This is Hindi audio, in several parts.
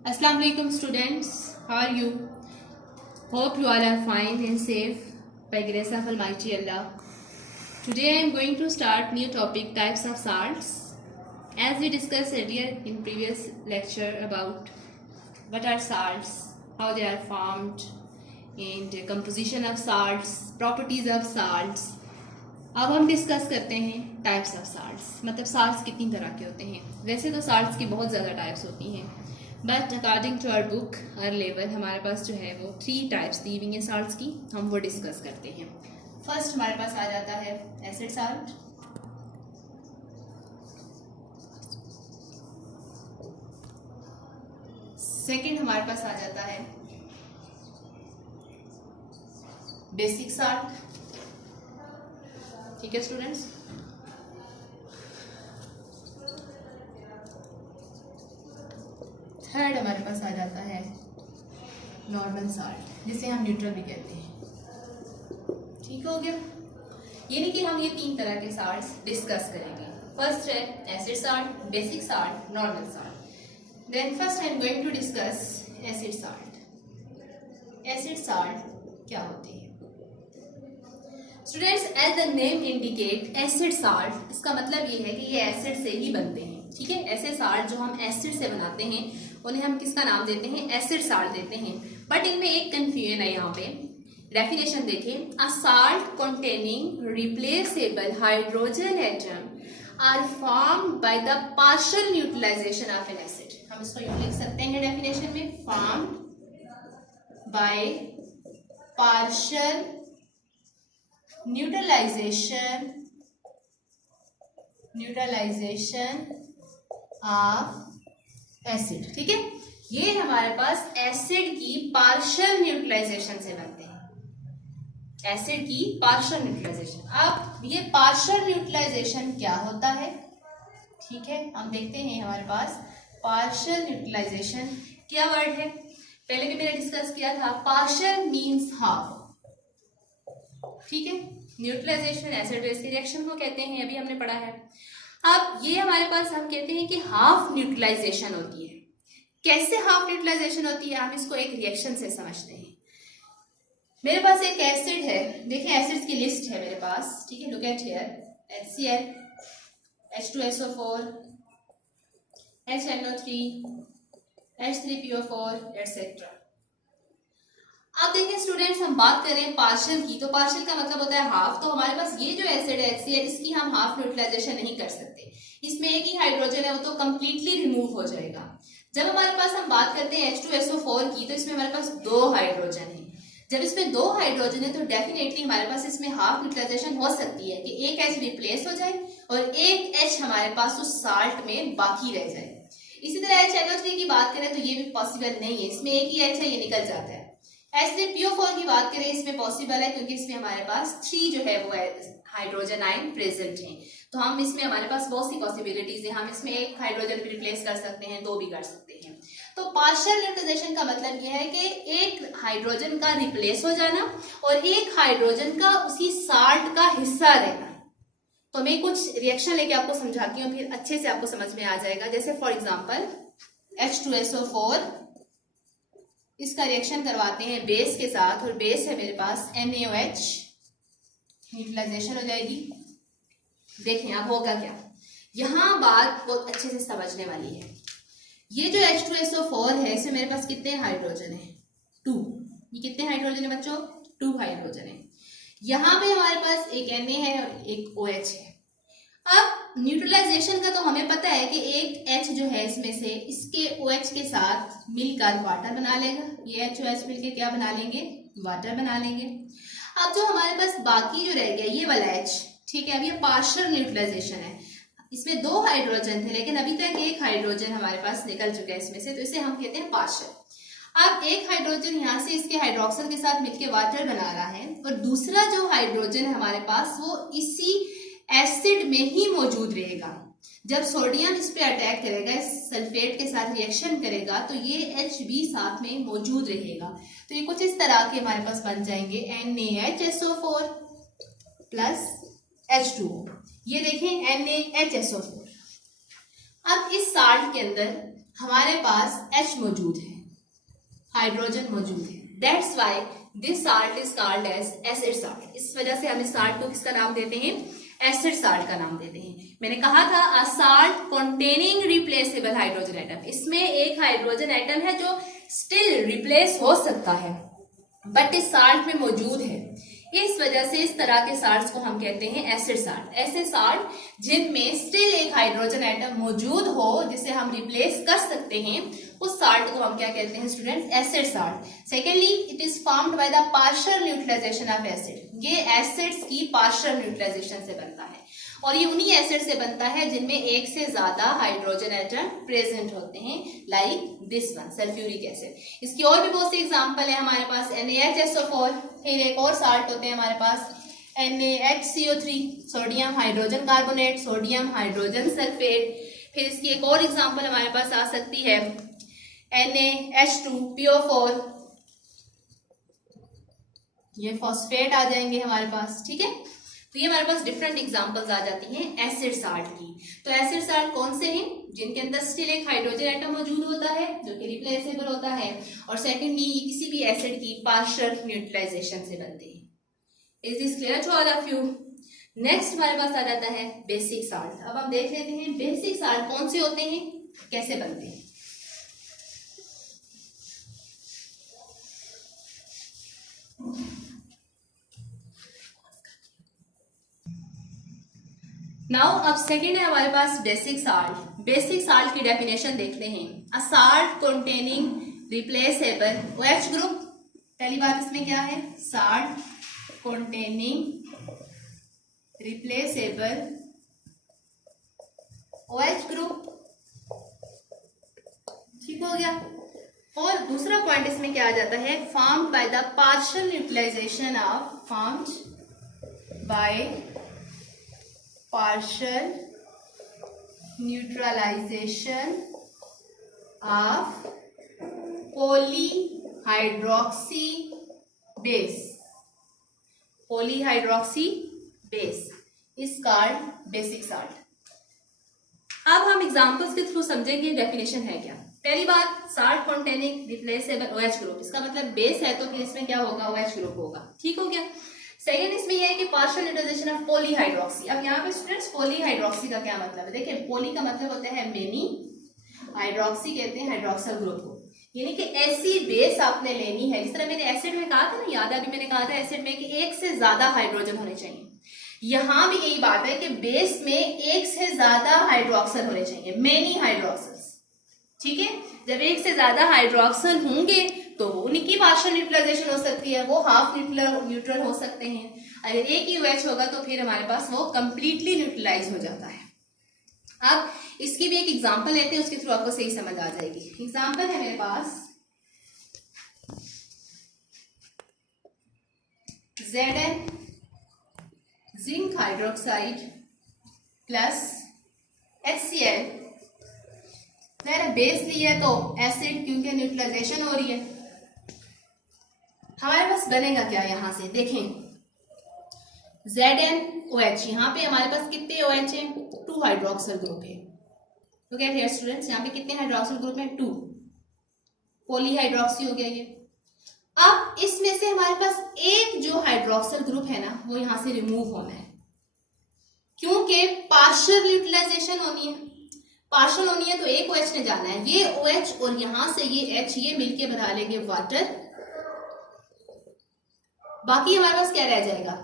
Assalamu alaikum students, how are you? Hope you all are fine and safe by grace of Almighty Allah. Today I am going to start new topic types of salts. As we discussed earlier in previous lecture about what are salts, how they are formed and composition of salts, properties of salts. अब हम डिस्कस करते हैं टाइप्स ऑफ साल्ट्स, मतलब साल्ट्स कितनी तरह के होते हैं। वैसे तो साल्ट्स की बहुत ज़्यादा टाइप्स होती हैं, but according to our book और लेवल हमारे पास जो है वो 3 टाइप्स दी हुई हैं साल्ट्स की, हम वो डिस्कस करते हैं। फर्स्ट हमारे पास आ जाता है एसिड साल्ट, सेकेंड हमारे पास आ जाता है बेसिक साल्ट। ठीक है स्टूडेंट्स, थर्ड हमारे पास आ जाता है नॉर्मल साल्ट, जिसे हम न्यूट्रल भी कहते हैं। ठीक हो गया, यानी कि हम ये 3 तरह के साल्ट्स डिस्कस करेंगे। फर्स्ट है acid salt, basic salt, normal salt. Then first I am going to discuss acid salt. Acid salt क्या होती है students? As the name indicate acid salt, इसका मतलब ये है कि ये एसिड से ही बनते हैं। ठीक है, ऐसे साल्ट जो हम एसिड से बनाते हैं उन्हें हम किसका नाम देते हैं? एसिड साल्ट देते हैं। बट इनमें एक कंफ्यूजन है यहाँ पे। डेफिनेशन देखें, a salt containing replaceable hydrogen atom are formed by the partial neutralisation of an acid. हम इसको यूं लिख सकते हैं डेफिनेशन में, formed by partial neutralisation of acid. ठीक है, ये हमारे पास एसिड की पार्शियल न्यूट्रलाइजेशन से बनते हैं। एसिड की पार्शियल न्यूट्रलाइजेशन। अब ये पार्शियल न्यूट्रलाइजेशन क्या होता है? ठीक है, हम देखते हैं हमारे पास पार्शियल न्यूट्रलाइजेशन क्या वर्ड है। पहले भी मैंने डिस्कस किया था, पार्शियल मीन्स हाफ। ठीक है, न्यूट्रलाइजेशन एसिड बेस की रिएक्शन को कहते हैं, अभी हमने पढ़ा है। अब ये हमारे पास हम कहते हैं कि हाफ न्यूट्रलाइजेशन होती है। कैसे हाफ न्यूट्रलाइजेशन होती है, हम इसको एक रिएक्शन से समझते हैं। मेरे पास एक एसिड है, देखिए एसिड्स की लिस्ट है मेरे पास। ठीक है, look at here, HCl, H2SO4, HNO3, H3PO4 etcetera. अब देखिए स्टूडेंट्स, हम बात करें पार्शियल की, तो पार्शियल का मतलब होता है हाफ। तो हमारे पास ये जो एसिड है HCl, इसकी हम हाफ न्यूट्रलाइजेशन नहीं कर सकते। इसमें एक ही हाइड्रोजन है, वो तो कंप्लीटली रिमूव हो जाएगा। जब हमारे पास हम बात करते हैं H2SO4 की, तो इसमें हमारे पास 2 हाइड्रोजन है। जब इसमें 2 हाइड्रोजन है तो डेफिनेटली हमारे पास इसमें हाफ न्यूट्रलाइजेशन हो सकती है कि एक H रिप्लेस हो जाए और एक H हमारे पास उस साल्ट में बाकी रह जाए। इसी तरह HNO3 की बात करें तो ये भी पॉसिबल नहीं है, इसमें एक ही H है, ये निकल जाता है। H3PO4 की बात करें, इसमें पॉसिबल है क्योंकि इसमें हमारे पास 3 जो है वो हाइड्रोजन आयन प्रेजेंट हैं। तो हम इसमें हमारे पास बहुत सी पॉसिबिलिटीज है, हम इसमें एक हाइड्रोजन भी रिप्लेस कर सकते हैं, 2 भी कर सकते हैं। तो पार्शियल न्यूट्रलाइजेशन का मतलब यह है कि एक हाइड्रोजन का रिप्लेस हो जाना और एक हाइड्रोजन का उसी साल्ट का हिस्सा रहना। तो मैं कुछ रिएक्शन लेके आपको समझाती हूँ, फिर अच्छे से आपको समझ में आ जाएगा। जैसे फॉर एग्जाम्पल H2SO4, इसका रिएक्शन करवाते हैं बेस के साथ, और बेस है मेरे पास NaOH, न्यूट्रलाइजेशन हो जाएगी। देखें अब होगा क्या, यहाँ बात बहुत अच्छे से समझने वाली है। ये जो H2SO4 है, इसमें मेरे पास कितने हाइड्रोजन है? 2। ये कितने हाइड्रोजन है बच्चों? 2 हाइड्रोजन है। यहाँ पे हमारे पास एक Na है और एक OH है। अब न्यूट्रलाइजेशन का तो हमें पता है कि एक H जो है इसमें से इसके OH के साथ मिलकर वाटर बना लेगा। ये HOH मिलकर क्या बना लेंगे? वाटर बना लेंगे। अब जो हमारे पास बाकी जो रह गया ये वाला H, ठीक है, अब ये पार्शियल न्यूट्रलाइजेशन है। इसमें 2 हाइड्रोजन थे लेकिन अभी तक एक हाइड्रोजन हमारे पास निकल चुका है इसमें से, तो इसे हम कहते हैं पार्शियल। अब एक हाइड्रोजन यहाँ से इसके हाइड्रोक्सिल के साथ मिलकर वाटर बना रहा है, और दूसरा जो हाइड्रोजन है हमारे पास वो इसी एसिड में ही मौजूद रहेगा। जब सोडियम इस पे अटैक करेगा, इस सल्फेट के साथ रिएक्शन करेगा, तो ये H भी साथ में मौजूद रहेगा। तो ये कुछ इस तरह के हमारे पास बन जाएंगे NaHSO4 प्लस H2O। ये देखें NaHSO4। अब इस साल्ट के अंदर हमारे पास H मौजूद है, हाइड्रोजन मौजूद है, that's why this salt is called as acid salt. इस वजह से हम इस साल्ट को किसका नाम देते हैं, एसिड साल्ट का नाम देते हैं। मैंने कहा था a salt containing replaceable hydrogen atom, इसमें एक हाइड्रोजन एटम है जो स्टिल रिप्लेस हो सकता है बट इस साल्ट में मौजूद है। इस वजह से इस तरह के साल्ट्स को हम कहते हैं एसिड साल्ट। ऐसे साल्ट जिनमें स्टिल एक हाइड्रोजन एटम मौजूद हो जिसे हम रिप्लेस कर सकते हैं, उस साल्ट को हम क्या कहते हैं students, acid salt. Secondly, it is formed by the partial neutralisation of acid. ये एसिड्स की पार्शियल न्यूट्रलाइजेशन से बनता है और ये उन्हीं एसिड से बनता है जिनमें एक से ज्यादा हाइड्रोजन एटम प्रेजेंट होते हैं, like this one, sulphuric acid. इसकी और भी बहुत सी एग्जांपल है हमारे पास, NaHSO4, फिर एक और साल्ट होते हैं हमारे पास NaHCO3, sodium hydrogen carbonate, sodium hydrogen sulphate. फिर इसकी एक और एग्जांपल हमारे पास आ सकती है NaH2PO4, ये फॉस्फेट आ जाएंगे हमारे पास, ठीक है। तो ये हमारे पास डिफरेंट एग्जांपल्स आ जाती हैं एसिड साल्ट की। तो एसिड साल्ट कौन से हैं, जिनके अंदर स्टिल एक हाइड्रोजन एटम मौजूद होता है जो कि रिप्लेसेबल होता है, और सेकेंडली ये किसी भी एसिड की पार्शियल न्यूट्रलाइजेशन से बनते हैं। Is this clear to all of you? Next हमारे पास आ जाता है बेसिक साल्ट। अब हम देख लेते हैं बेसिक साल्ट कौन से होते हैं, कैसे बनते हैं। नाउ अब सेकेंड है हमारे पास बेसिक साल्ट। बेसिक साल्ट की डेफिनेशन देखते हैं, a salt containing replaceable OH group. पहली बात इसमें क्या है, salt containing replaceable OH group, ठीक हो गया। और दूसरा पॉइंट इसमें क्या आ जाता है, formed by the partial neutralisation of, formed by partial neutralization of polyhydroxy base, polyhydroxy base is called basic salt। अब हम एग्जांपल्स के थ्रू समझेंगे डेफिनेशन है क्या। पहली बात, salt containing replaceable OH group, इसका मतलब बेस है तो फिर इसमें क्या होगा, OH ग्रुप होगा, ठीक हो गया। सेकेंड इसमें यह है कि पार्शियल न्यूट्रलाइजेशन ऑफ पॉलीहाइड्रोक्सी। अब यहाँ पे स्टूडेंट्स पॉलीहाइड्रोक्सी का क्या मतलब है, देखिए पॉली का मतलब होता है मेनी, हाइड्रोक्सी कहते हैं हाइड्रोक्सल ग्रुप को, यानी कि ऐसी बेस आपने लेनी है, जिस तरह मैंने एसिड में कहा था ना, याद अभी मैंने कहा था एसिड में कि एक से ज्यादा हाइड्रोजन होने चाहिए, यहाँ भी यही बात है कि बेस में एक से ज्यादा हाइड्रोक्सल होने चाहिए, मेनी हाइड्रोक्सल्स, ठीक है। जब एक से ज्यादा हाइड्रोक्सल होंगे तो उनकी पार्शियल न्यूट्रलाइजेशन हो सकती है, वो हाफ न्यूट्रल हो सकते हैं। अगर एक ही OH होगा तो फिर हमारे पास वो कंप्लीटली न्यूट्रलाइज हो जाता है। अब इसकी भी एक एग्जांपल लेते हैं, उसके थ्रू आपको सही समझ आ जाएगी। एग्जांपल है मेरे पास Zn zinc hydroxide plus HCl, मैंने बेस लिया तो एसिड, क्योंकि न्यूट्रलाइजेशन हो रही है। हमारे पास बनेगा क्या यहाँ से, देखें ZnOH, यहाँ पे हमारे पास कितने OH हैं, 2 हाइड्रोक्सल ग्रुप है। तो क्या है स्टूडेंट्स, यहाँ पे कितने हाइड्रोक्सल ग्रुप हैं, 2, पॉलीहाइड्रोक्सी हो गया ये। अब इसमें से हमारे पास एक जो हाइड्रोक्सल ग्रुप है ना, वो यहाँ से रिमूव होना है, क्योंकि पार्शियल न्यूट्रलाइजेशन होनी है। पार्शियल होनी है तो एक OH ने जाना है, ये OH और यहां से ये H, ये मिलके बना लेंगे वाटर। बाकी हमारे पास क्या रह जाएगा,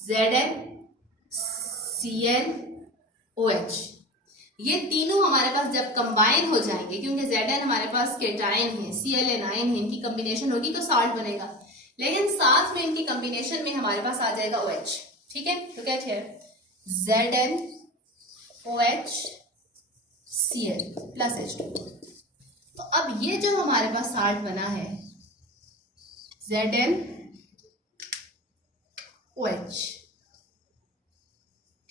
ZnClOH। ये तीनों हमारे पास जब कंबाइन हो जाएंगे, क्योंकि Zn हमारे पास केटायन है, Cl एनायन है, इनकी कॉम्बिनेशन होगी तो साल्ट बनेगा, लेकिन साथ में इनकी कॉम्बिनेशन में हमारे पास आ जाएगा OH, ठीक है। तो क्या है ZnOH Cl प्लस H2। तो अब ये जो हमारे पास साल्ट बना है ZnOH,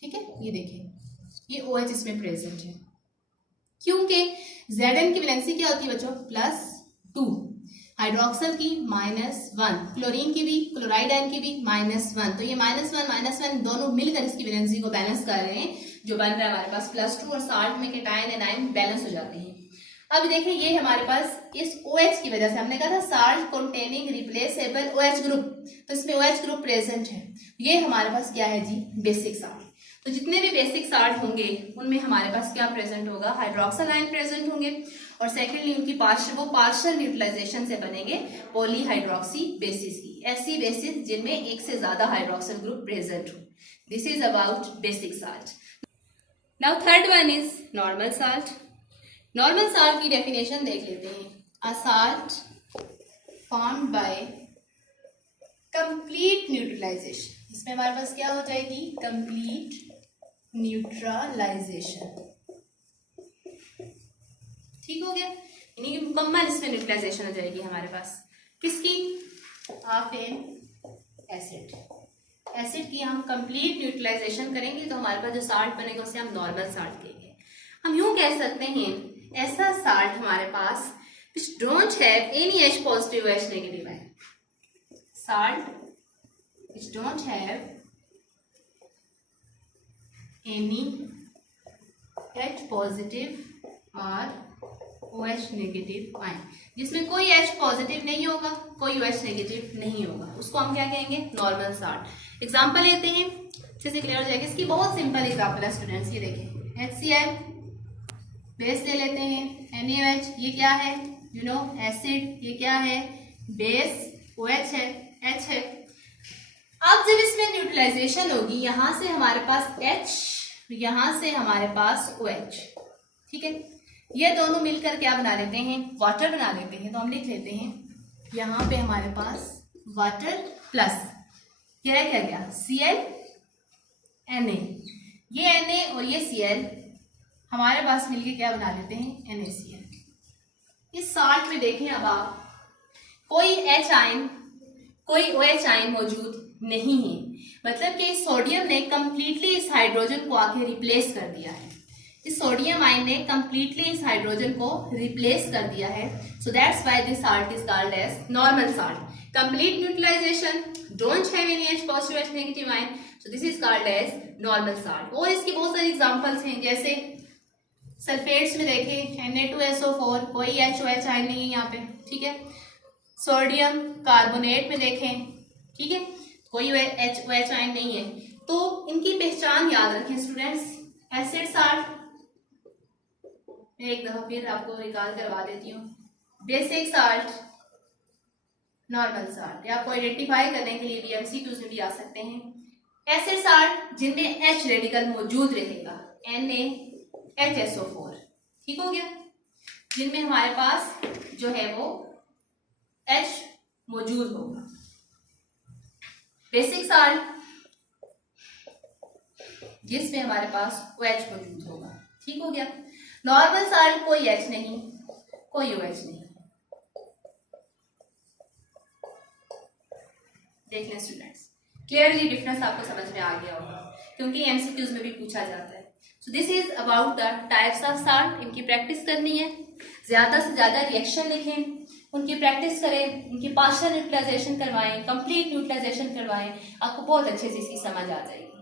ठीक है, ये देखें ये OH इसमें प्रेजेंट है, क्योंकि Zn की वैलेंसी क्या होती है बच्चों, +2, हाइड्रोक्सल की -1, क्लोरीन की भी, क्लोराइड आयन की भी -1। तो ये -1 दोनों मिलकर इसकी वैलेंसी को बैलेंस कर रहे हैं, जो बन रहा है हमारे पास +2 और साल्ट में केटायन एनायन बैलेंस हो जाते हैं। अब देखिए ये हमारे पास इस OH की वजह से, हमने कहा था salt containing replaceable OH group, तो इसमें OH ग्रुप प्रेजेंट है। ये हमारे पास क्या है जी, बेसिक साल्ट। तो जितने भी बेसिक साल्ट होंगे उनमें हमारे पास क्या प्रेजेंट होगा, हाइड्रोक्सिल आयन प्रेजेंट होंगे। और सेकेंडली उनकी पार्शियल न्यूट्रलाइजेशन से बनेंगे पॉलीहाइड्रोक्सी बेसिस की, ऐसी बेसिस जिनमें एक से ज्यादा हाइड्रोक्सिल ग्रुप प्रेजेंट हो। This is about basic salt. Now third one is normal salt. Normal salt की डेफिनेशन देख लेते हैं। A salt formed by complete neutralisation, इसमें हमारे पास क्या हो जाएगी, कंप्लीट न्यूट्रलाइजेशन। ठीक हो गया, यानी कि मुकम्मल इसमें न्यूट्रलाइजेशन हो जाएगी हमारे पास। किसकी, ऑफ एन एसिड की हम कंप्लीट न्यूट्रलाइजेशन करेंगे तो हमारे पास जो साल्ट बनेगा उसे हम नॉर्मल साल्ट कहेंगे। हम यूं कह सकते हैं ऐसा साल्ट हमारे पास which don't have any H positive H negative ion, salt which don't have any H positive or OH negative ion, जिसमें कोई H पॉजिटिव नहीं होगा, कोई OH नेगेटिव नहीं होगा, उसको हम क्या कहेंगे, नॉर्मल साल्ट। एग्जांपल लेते हैं, अच्छे से क्लियर हो जाएगा। इसकी बहुत सिंपल एग्जांपल है स्टूडेंट्स, ये देखें HCl बेस ले लेते हैं, NaOH ये क्या है, यू नो एसिड, ये क्या है बेस, OH है, H है। अब जब इसमें न्यूट्रलाइजेशन होगी, यहां से हमारे पास H, यहां से हमारे पास OH, ठीक है, ये दोनों मिलकर क्या बना लेते हैं, वाटर बना लेते हैं। तो हम लिख लेते हैं यहाँ पे हमारे पास वाटर प्लस क्या क्या गया, Cl Na, ये Na और ये Cl हमारे पास मिलके क्या बना लेते हैं, NaCl। इस साल्ट में देखें अब आप, कोई H आयन कोई OH आयन मौजूद नहीं है, मतलब कि सोडियम ने कंप्लीटली इस हाइड्रोजन को आके रिप्लेस कर दिया है। इस सोडियम आयन ने कंप्लीटली इस हाइड्रोजन को रिप्लेस कर दिया है। So that's why this salt is called as normal salt. Complete neutralization, don't have any H positive H negative ion, so this is called as normal salt. और इसकी बहुत सारी एग्जांपल्स हैं, जैसे सल्फेट्स में देखें Na2SO4, कोई HOH आयन नहीं है यहाँ पे, ठीक है। सोडियम कार्बोनेट में देखें, ठीक है, कोई HOH आयन नहीं है। तो इनकी पहचान याद रखें स्टूडेंट्स। एसिड साल्ट मैं एक दफा फिर आपको रिकॉल करवा देती हूँ, बेसिक साल्ट, नॉर्मल साल्ट, या आपको आइडेंटिफाई करने के लिए भी MCQs में भी आ सकते हैं। एसिड साल्ट जिनमें H रेडिकल मौजूद रहेगा, NaHSO4, ठीक हो गया, जिनमें हमारे पास जो है वो H मौजूद होगा। बेसिक साल्ट जिसमें हमारे पास OH मौजूद होगा, ठीक हो गया। नॉर्मल साल्ट कोई H नहीं, कोई OH नहीं। देख लें स्टूडेंट्स, क्लियरली डिफरेंस आपको समझ में आ गया होगा, क्योंकि MCQs में भी पूछा जाता है। सो this is about the types of salt. इनकी प्रैक्टिस करनी है, ज्यादा से ज्यादा रिएक्शन लिखें, उनकी प्रैक्टिस करें, उनकी पार्शियल न्यूट्रलाइजेशन करवाएं, कंप्लीट न्यूट्रलाइजेशन करवाएं, आपको बहुत अच्छे से इसकी समझ आ जाएगी।